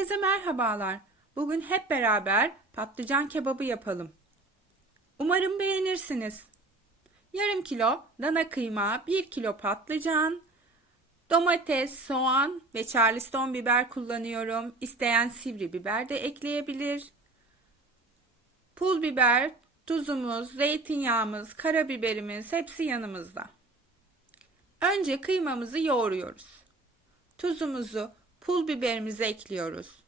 Herkese merhabalar. Bugün hep beraber patlıcan kebabı yapalım. Umarım beğenirsiniz. Yarım kilo dana kıyma, 1 kilo patlıcan, domates, soğan ve charleston biber kullanıyorum. İsteyen sivri biber de ekleyebilir. Pul biber, tuzumuz, zeytinyağımız, karabiberimiz hepsi yanımızda. Önce kıymamızı yoğuruyoruz. Tuzumuzu, pul biberimizi ekliyoruz.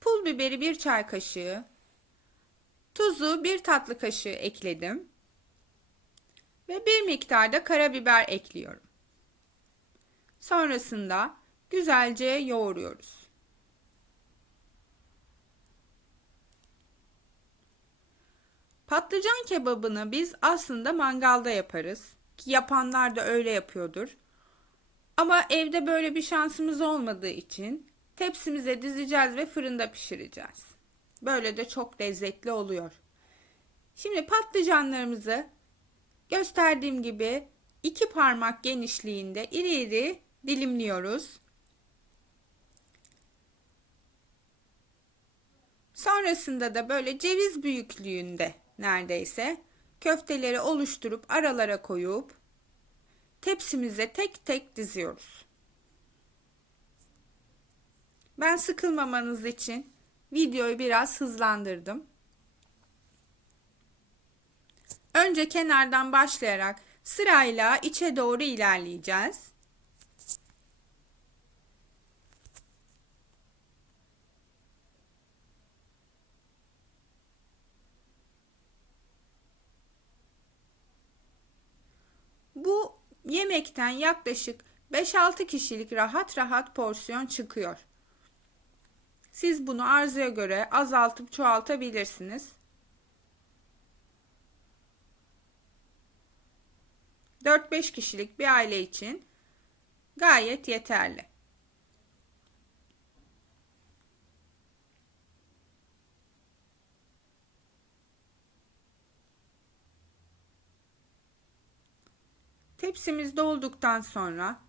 Pul biberi bir çay kaşığı, tuzu bir tatlı kaşığı ekledim ve bir miktar da karabiber ekliyorum. Sonrasında güzelce yoğuruyoruz. Patlıcan kebabını biz aslında mangalda yaparız. Ki yapanlar da öyle yapıyordur. Ama evde böyle bir şansımız olmadığı için tepsimize dizeceğiz ve fırında pişireceğiz. Böyle de çok lezzetli oluyor. Şimdi patlıcanlarımızı gösterdiğim gibi iki parmak genişliğinde iri iri dilimliyoruz. Sonrasında da böyle ceviz büyüklüğünde neredeyse köfteleri oluşturup aralara koyup tepsimize tek tek diziyoruz. Ben sıkılmamanız için videoyu biraz hızlandırdım. Önce kenardan başlayarak sırayla içe doğru ilerleyeceğiz. Bu yemekten yaklaşık 5-6 kişilik rahat rahat porsiyon çıkıyor. Siz bunu arzuya göre azaltıp çoğaltabilirsiniz. 4-5 kişilik bir aile için gayet yeterli. Tepsimiz dolduktan sonra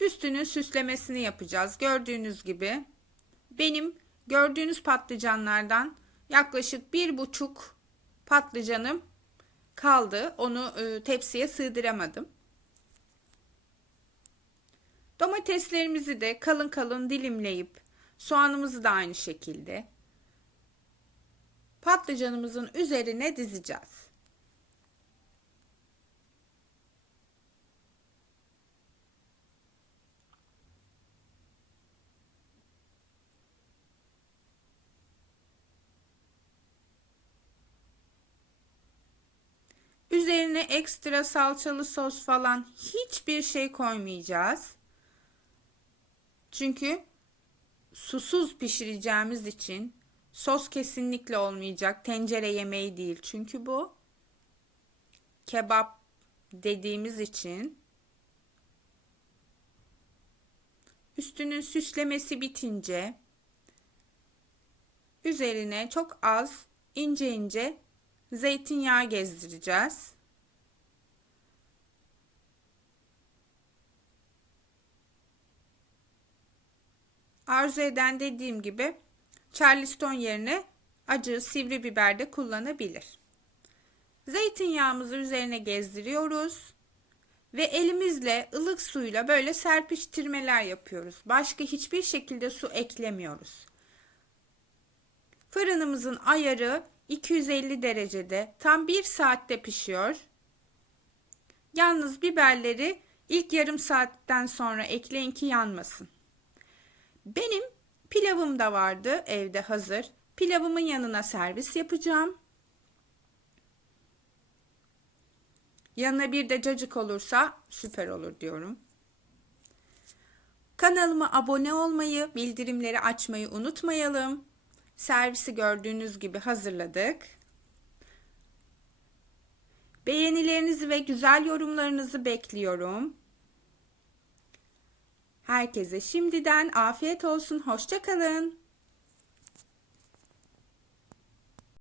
üstünün süslemesini yapacağız. Gördüğünüz gibi benim gördüğünüz patlıcanlardan yaklaşık bir buçuk patlıcanım kaldı. Onu e, tepsiye sığdıramadım. Domateslerimizi de kalın kalın dilimleyip soğanımızı da aynı şekilde patlıcanımızın üzerine dizeceğiz. Üzerine ekstra salçalı sos falan hiçbir şey koymayacağız. Çünkü susuz pişireceğimiz için sos kesinlikle olmayacak. Tencere yemeği değil. Çünkü bu kebap dediğimiz için üstünün süslemesi bitince üzerine çok az ince ince zeytinyağı gezdireceğiz. Arzu eden dediğim gibi charleston yerine acı sivri biber de kullanabilir. Zeytinyağımızı üzerine gezdiriyoruz ve elimizle ılık suyla böyle serpiştirmeler yapıyoruz. Başka hiçbir şekilde su eklemiyoruz. Fırınımızın ayarı 250 derecede tam 1 saatte pişiyor. Yalnız biberleri ilk yarım saatten sonra ekleyin ki yanmasın. Benim pilavım da vardı evde hazır. Pilavımın yanına servis yapacağım. Yanına bir de cacık olursa süper olur diyorum. Kanalıma abone olmayı, bildirimleri açmayı unutmayalım. Servisi gördüğünüz gibi hazırladık. Beğenilerinizi ve güzel yorumlarınızı bekliyorum. Herkese şimdiden afiyet olsun. Hoşçakalın.